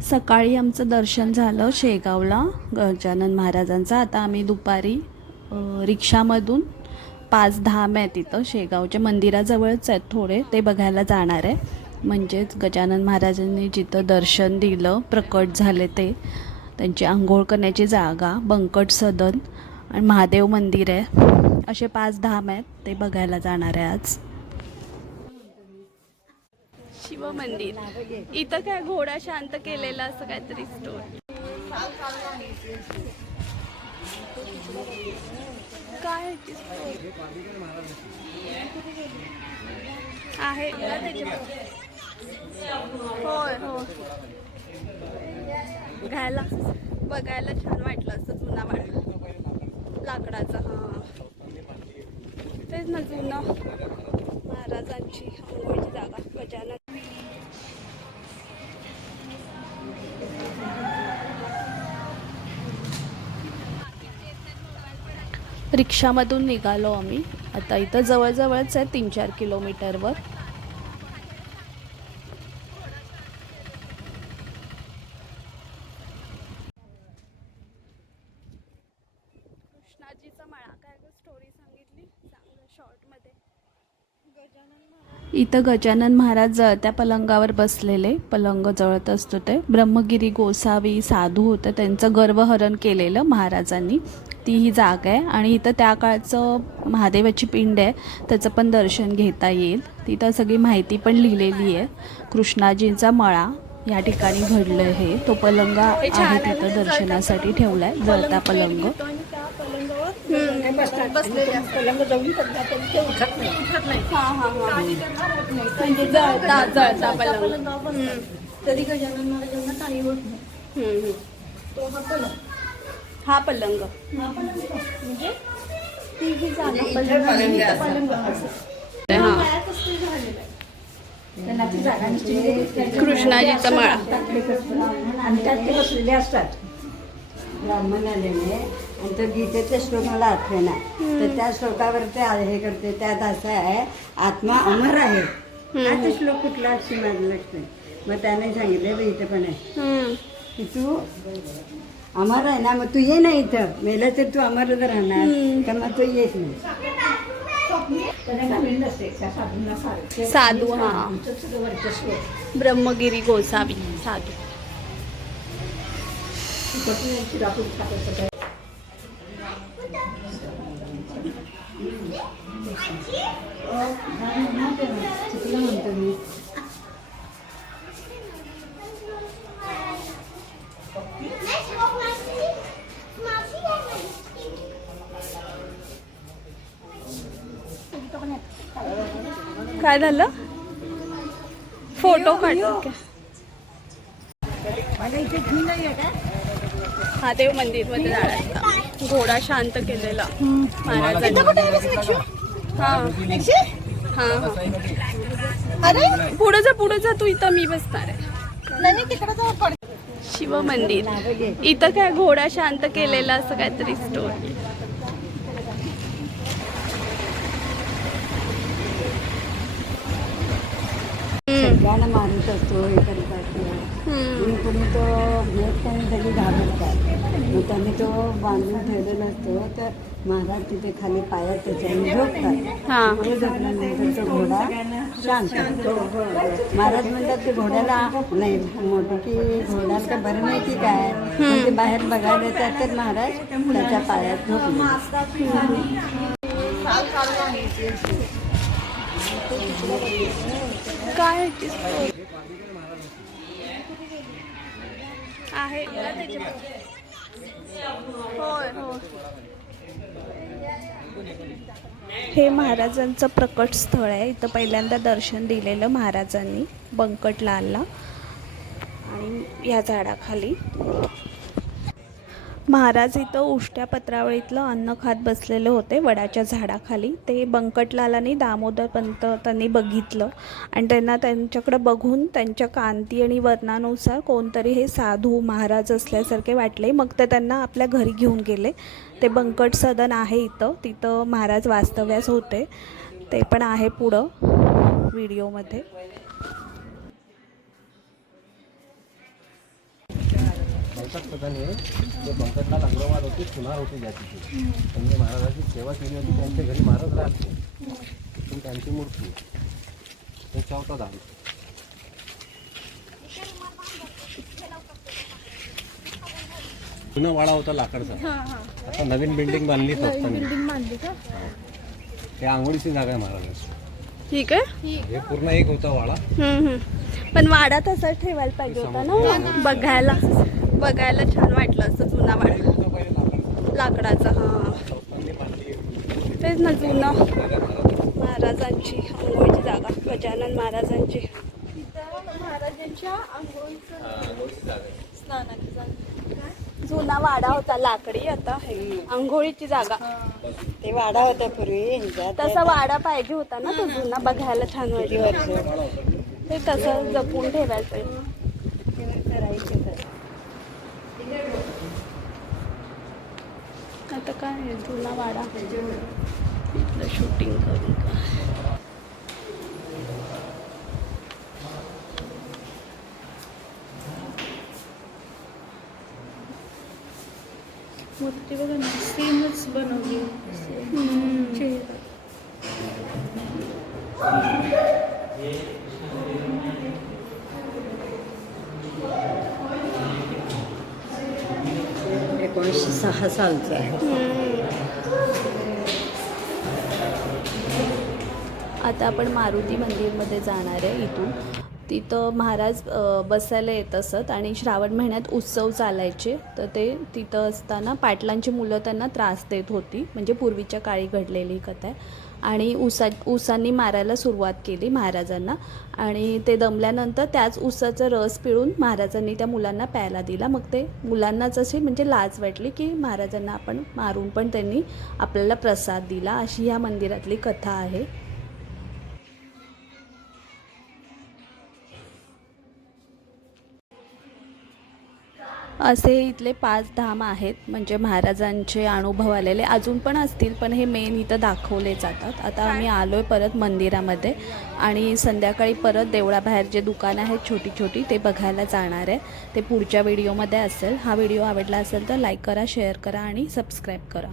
सकाळी आमचं दर्शन झालं शेगावला गजानन महाराजांचं. आता आम्ही दुपारी रिक्षामधून पाच धाम आहे तिथं शेगावच्या मंदिराजवळच आहेत थोडे ते बघायला जाणार आहे. म्हणजेच गजानन महाराजांनी जिथं दर्शन दिलं प्रकट झाले ते त्यांची आंघोळ करण्याची जागा बंकट सदन आणि महादेव मंदिर आहे. असे पाच धाम आहेत ते बघायला जाणार आहे आज. शिव मंदिर. इथं काय घोडा शांत केलेला असं काहीतरी स्टोर काय आहे होय हो घ्यायला. बघायला छान वाटलं असं जुना वाट लाकडाचा हा. तेच ना जुनं. महाराजांची आंघोळीची जागा. गजानन रिक्षामधून निघालो आम्ही. आता इथं जवळजवळच आहे तीन चार किलोमीटरवर इथं गजानन महाराज जळत्या पलंगावर बसलेले. पलंग जळत असतो ते. ब्रह्मगिरी गोसावी साधू होतं. त्यांचं गर्वहरण केलेलं महाराजांनी. ती ही जागा आहे आणि इथं त्या काळचं महादेवाची पिंड आहे त्याचं पण दर्शन घेता येईल. तिथं सगळी माहिती पण लिहिलेली आहे. कृष्णाजींचा मळा या ठिकाणी घडलं हे. तो पलंग आहे. तिथं दर्शनासाठी ठेवलाय. जळता पलंग. पलंग जाऊन पडला तरी ते उठत नाही. म्हणजे जळता जळता पलंग. तरी गजानन महाराजांना काही होत नाही. तो हा पलंग. पलंग पलंग म्हणजे ती जी जागा पलंग इथं पलंग. हा. कृष्णाजीचा मळा आणि त्यात ते बसलेले असतात. ब्राह्मण आलेले. आणि तो गीतेचे श्लोक मला आठवेना तर त्या श्लोकावर ते हे करते. त्यात असं आहे आत्मा अमर आहे. हा ते श्लोक कुठला अशी माझं लक्ष नाही. मग त्याने सांगितलेलं इथं पण आहे. की तू अमर आहे ना मग तू ये ना इथं. मेलं तर तू अमरच राहणार. तर मग तू येत नाही? साधू हा. ब्रह्मगिरी गोसावी साधू. काय झालं? फोटो काढतो का? महादेव मंदिरमध्ये जाण्याचा घोडा शांत केलेला. महाराजांनी. हा. हा हा. पुढे जा पुढे जा तू इथं मी बसणार आहे. शिव मंदिर. इथं काय घोडा शांत केलेला असं काहीतरी स्टोरी सगळ्यांना मारत असतो हे करत असतो. म्हणून कोणी तो घेत नाही सगळी घाबरतात मग त्यांनी तो बांधून ठेवलेला असतो. तर महाराज तिथे खाली पायात त्याच्याने झोपतात. हा. झोपल्यानंतर तो घोडा शांत. महाराज म्हणतात ते घोड्याला नाही मोठी की घोड्याला काय बरं नाही की काय. ते बाहेर बघायला येतात तर महाराज त्याच्या पायात झोपले. काय आहे हो हे महाराजांचं प्रकट स्थळ आहे. इथं पहिल्यांदा दर्शन दिलेलं महाराजांनी बंकटलालला आणि या झाडाखाली. महाराज इथं उष्ट्या पत्रावळीतलं अन्न खात बसलेले होते वडाच्या झाडाखाली. ते बंकटलालांनी दामोदर पंत त्यांनी बघितलं आणि त्यांना त्यांच्याकडं बघून त्यांच्या कांती आणि वर्णानुसार कोणतरी हे साधू महाराज असल्यासारखे वाटले. मग ते त्यांना आपल्या घरी घेऊन गेले. ते बंकट सदन आहे इथं. तिथं महाराज वास्तव्यास होते. ते पण आहे पुढं व्हिडिओमध्ये. एकाच ठिकाणी ते पंकजलाल अग्रवाल होते सुनार होते जातीचे. त्यांनी महाराजाची सेवा केली होती त्यांच्या घरी महाराज राहते तिथून त्यांची मूर्ती. हे चौथा धाम जुना वाडा होता लाकडचा. आता नवीन बिल्डिंग बांधली फक्त बांधली का? हे आंघोळीची जागा आहे महाराजाची. ठीक आहे. हे पूर्ण एक होता वाडा. पण वाडा तसा ठेवायला पाहिजे होता ना बघायला. बघायला छान वाटलं असतं जुना वाडा. लाकडाचा हा. तेच ना जुनं. महाराजांची आंघोळीची जागा गजानन महाराजांची. महाराजांच्या आंघोळीचं. स्नानाची जागा. जुना वाडा होता लाकडी आता. हे आंघोळीची जागा. ते वाडा होता पूर्वी. तसा वाडा पाहिजे होता ना तो जुना बघायला छान वाटलं. ते तसं जपून ठेवायचं करायचे तर. आता काय जुना वाडा. इथलं शूटिंग करून काय. मूर्ती बघा ना सेमच बनवली. चेहरा एकोणीसशे सहा सालचं आहे. आता आपण मारुती मंदिरमध्ये जाणार आहे इथून. तिथं महाराज बसायला येत असत आणि श्रावण महिन्यात उत्सव चालायचे. तर ते तिथं असताना पाटलांची मुलं त्यांना त्रास देत होती. म्हणजे पूर्वीच्या काळी घडलेली कथा आहे. आणि उसा ऊसांनी मारायला सुरुवात केली महाराजांना. आणि ते दमल्यानंतर त्याच उसाचा रस पिळून महाराजांनी त्या मुलांना प्यायला दिला. मग ते मुलांनाच अशी म्हणजे लाज वाटली की महाराजांना आपण मारून पण त्यांनी आपल्याला प्रसाद दिला. अशी ह्या मंदिरातली कथा आहे. असे इथले पाच धाम आहेत म्हणजे महाराजांचे अनुभव आलेले. अजून पण असतील पण हे मेन इथं दाखवले जातात. आता आम्ही आलो आहे परत मंदिरामध्ये आणि संध्याकाळी परत देवळाबाहेर जे दुकानं आहेत छोटी छोटी ते बघायला जाणार आहे. ते पुढच्या व्हिडिओमध्ये असेल. हा व्हिडिओ आवडला असेल तर लाईक करा शेअर करा आणि सबस्क्राईब करा.